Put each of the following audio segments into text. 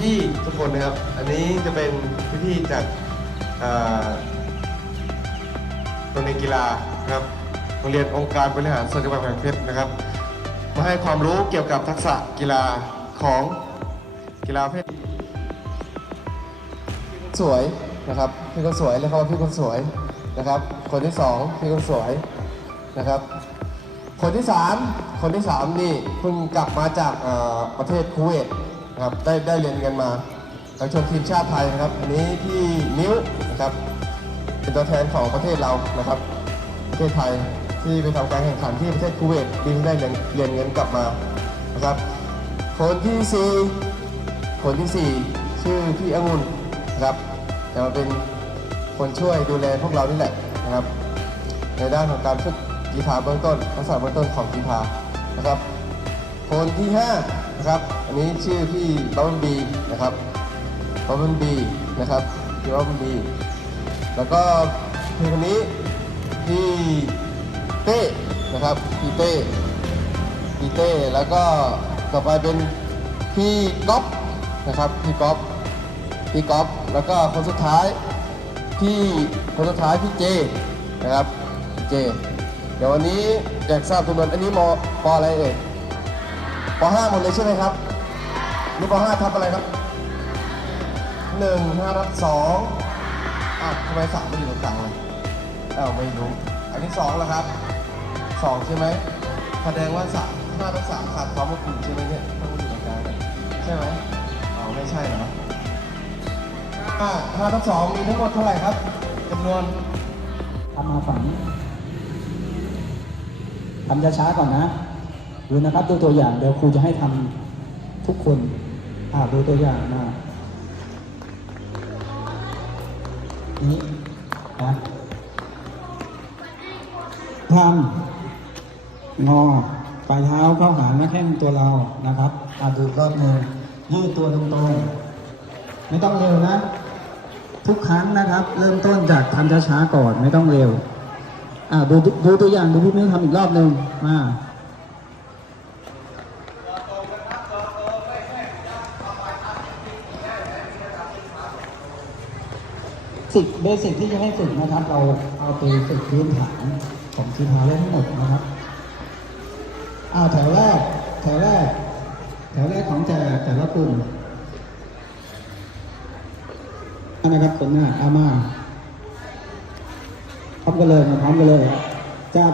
พี่ๆทุกคนนะครับ อันนี้จะเป็นพี่ๆจากโรงเรียนกีฬานะครับโรงเรียนองค์การบริหารส่วนจังหวัดกำแพงเพชรนะครับ มาให้ความรู้เกี่ยวกับทักษะกีฬาของกีฬาเพศสวยนะครับพี่คนสวยเรียกเขาว่าพี่คนสวยนะครับ คนที่สองพี่คนสวยนะครับ คนที่สามคนที่สามนี่เพิ่งกลับมาจากประเทศคูเวต นะครับได้ได้เรียนกันมาทางชมทีมชาติไทยนะครับ อันนี้พี่นิ้วนะครับเป็นตัวแทนของประเทศเรานะครับ ประเทศไทยที่ไปทำการแข่งขันที่ประเทศคูเวตบินได้เรียนเรียนเงินกลับมานะครับ คนที่สี่คนที่สี่ชื่อพี่องุ่นนะครับจะมาเป็นคนช่วยดูแลพวกเรานี่แหละนะครับ ในด้านของการฝึกกีฬาเบื้องต้นทักษะเบื้องต้นของกีฬานะครับ คนที่5นะครับอันนี้ชื่อพี่บับเบิลบีนะครับบับเบิลบีนะครับพี่บับเบิลบีแล้วก็พี่คนนี้พี่เต้นะครับพี่เต้พี่เต้แล้วก็ต่อไปเป็นพี่ก๊อฟนะครับพี่ก๊อฟพี่ก๊อฟแล้วก็คนสุดท้ายพี่คนสุดท้ายพี่เจนะครับเจ เดี๋ยววันนี้อยากทราบจำนวนอันนี้มอปอะไรเอ่ย ปห้าหมดเลยใช่ไหมครับนี่ปห้าทับอะไรครับหนึ่งห้าทับสองอะทำไมสามไม่อยู่ตรงกลางเลยอ้าวไม่รู้อันนี้สองแล้วครับสองใช่ไหมแสดงว่าสามห้าทับสามขาดความอบอุ่นใช่ไหมเนี่ยต้องอยู่ตรงกลางใช่ไหมอ๋อไม่ใช่เหรอห้าห้าทับสองมีทั้งหมดเท่าไหร่ครับจำนวนทำมาฝังนี้ทำช้าๆก่อนนะ ดูนะครับดูตัวอย่างเดี๋ยวครูจะให้ทำทุกคนอ่าดูตัวอย่างมานี้นะทำงอปลายเท้าเข้าหาหน้าแข้งตัวเรานะครับอ่าดูรอบหนึ่งยืดตัวตรงๆ ไม่ต้องเร็วนะ ทุกครั้งนะครับ เริ่มต้นจากทำช้าๆก่อนไม่ต้องเร็วอ่าดูดูตัวอย่างดูพี่มิ้วทำอีกรอบหนึ่งมา สิกเบสิกที่จะให้ฝึกนะครับ เราเอาไปฝึกพื้นฐานของกีฬาได้ทั้งหมดนะครับอ่าแถวแรก แถวแรก แถวแรกของแต่แต่ละกลุ่มนะครับคนหน้าอามาพร้อมกันเลยมาพร้อมกันเลยจาก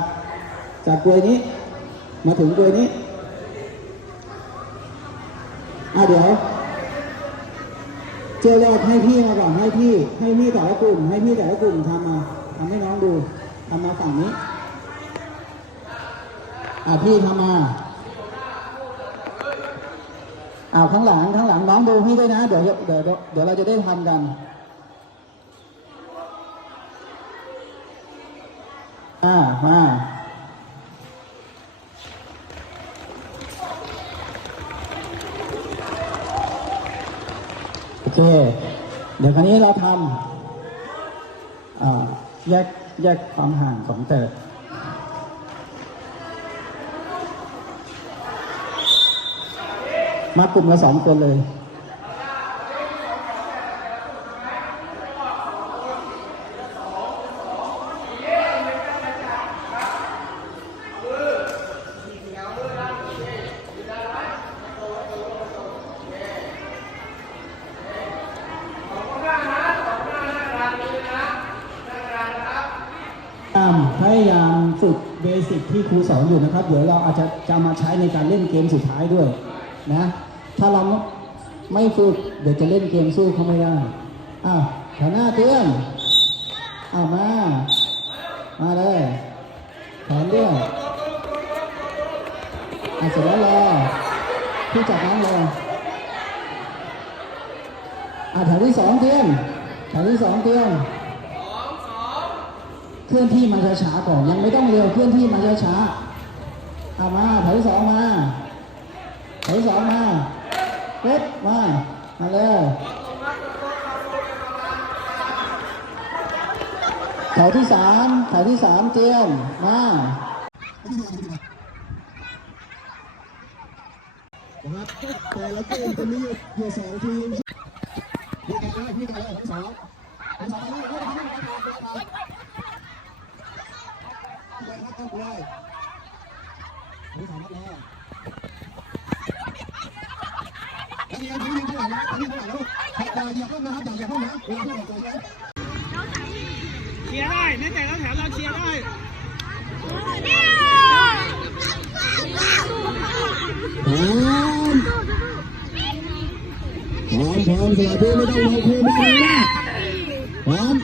จากกลวยนี้ มาถึงกลวยนี้อะเดี๋ยว เจอแรกให้พี่มาก่อนให้พี่ ให้พี่แต่ละกลุ่ม ให้พี่แต่ละกลุ่มทำมาทำให้น้องดูทำมาฝั่งนี้ อะพี่ทำมาอ้าวข้างหลังข้างหลังน้องดูให้ด้วยนะ เดี๋ยวเดี๋ยวเดี๋ยวเราจะได้ทำกันอ่ามาโอ เค เดี๋ยวคราวนี้เราทำแยกแยกความห่างของเต่มากลุ่มละสองคนเลย พยายามพยายามฝึกเบสิกที่ครูสอนอยู่นะครับ เดี๋ยวเราอาจจะจะมาใช้ในการเล่นเกมสุดท้ายด้วยนะ ถ้าเราไม่ฝึกเดี๋ยวจะเล่นเกมสู้เขาไม่ได้ อ้าวแถวหน้าเตือนอ้าวมา มาเลยแถมด้วยอะเสร็จแล้วรอพี่จับน้องเลยอะแถวที่สองเตือนแถวที่สองเตือน เคลื่อนที่มาช้าๆก่อน ยังไม่ต้องเร็วเคลื่อนที่มาช้าๆเอามาแถวสองมาแถวสองมาเป๊บมามาเลยแถวที่สามแถวที่สามเตรียมมาครับแต่ละเกมจะมีอยู่อยู่สองทีมพี่กันเลยพี่กันเลยสองสองเลยพี่กั ข้งกูเลยดูสามนัดแล้วแล้ยิงยิงยิงท่าไหร่แล้ตอนนี้ท่าไหร่แล้วแต่อย่าเข้านะครับอย่าเข้านะเวลาเข้าตัวเองเชียร์ได้ไม่แต่เราแถวเราเชียร์ได้พร้อมพร้อมพร้อมเสียพี่ไม่ต้องมองคู่ไม่ต้องนะพร้อม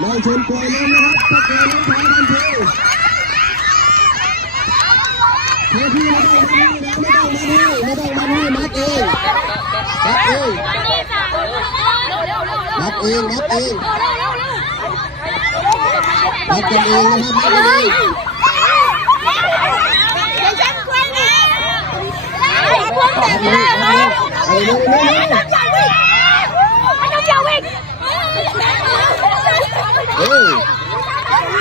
ไม่ชนกลวยล้มนะครับถ้ากลวยล้มแพ้ทันทีเพื่อที่ไม่ต้องมาให้ไม่ต้องมาให้ไม่ต้องมาให้มัดเองมัดเองมัดเองมัดเองมัดกันเองนะครับมัดกันเองเอาเร็วเร็วเร็วเฮ้ย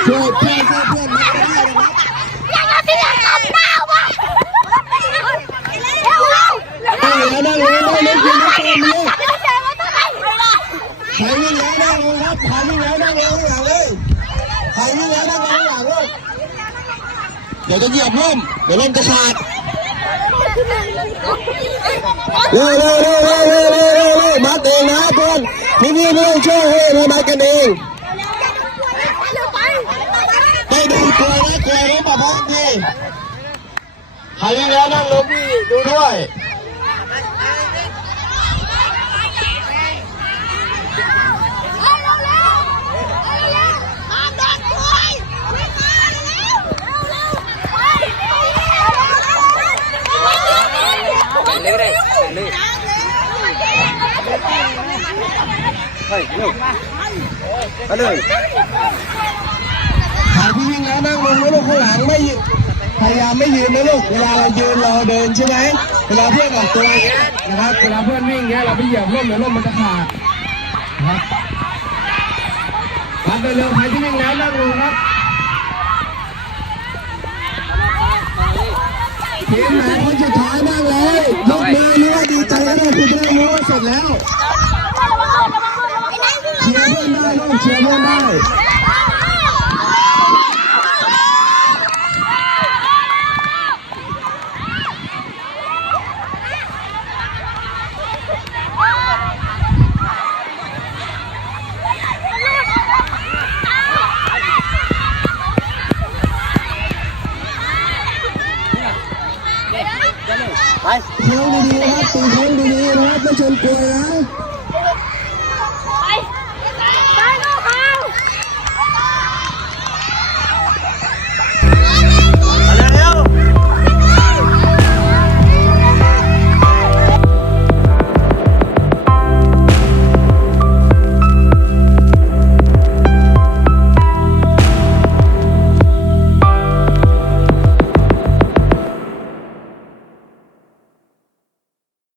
ช่วยเพื่อนช่วยเพื่อนมัดก็ได้นะครับนั่งแล้วนั่งแล้วนั่งแล้วคุณนักเตะมาเลยใครวิ่งแล้วนั่งลงครับใครวิ่งแล้วนั่งลงข้างหลังเลยใครวิ่งแล้วนั่งลงข้างหลังลูกเดี๋ยวจะเหยียบล่มเดี๋ยวล่มจะขาดเร็วเร็วเร็วเร็วเร็วเร็วเร็วเร็วมัดเองนะเพื่อนพี่พี่เพื่อนช่วยให้เรามัดกันเองไม่ดูกลัวนะกลัวนะปะพักดีใครวิ่งแล้วนั่งรถพี่ดูด้วย ใครที่วิ่งแล้วนั่งลงนะลูกข้างหลังไม่ยืนพยายามไม่ยืนนะลูกเวลาเรายืนเราเดินใช่ไหมเวลาเพื่อนออกตัวอย่างเงี้ยนะครับเวลาเพื่อนวิ่งอย่างเงี้ยเราไปเหยียบร่มเดี๋ยวร่มมันจะขาดนะครับรับไปเร็วใครที่วิ่งแล้วนั่งลงครับทีมไหนคนสุดท้ายบ้างเลยยกมือหรือว่าดีใจก็ได้คุณจะได้รู้ว่าเสร็จแล้วเชียร์เพื่อน ได้ลูกเชียร์เพื่อนได้ไปโค้งดีๆนะครับตีโค้งดีๆนะครับไม่ชนกลวยนะ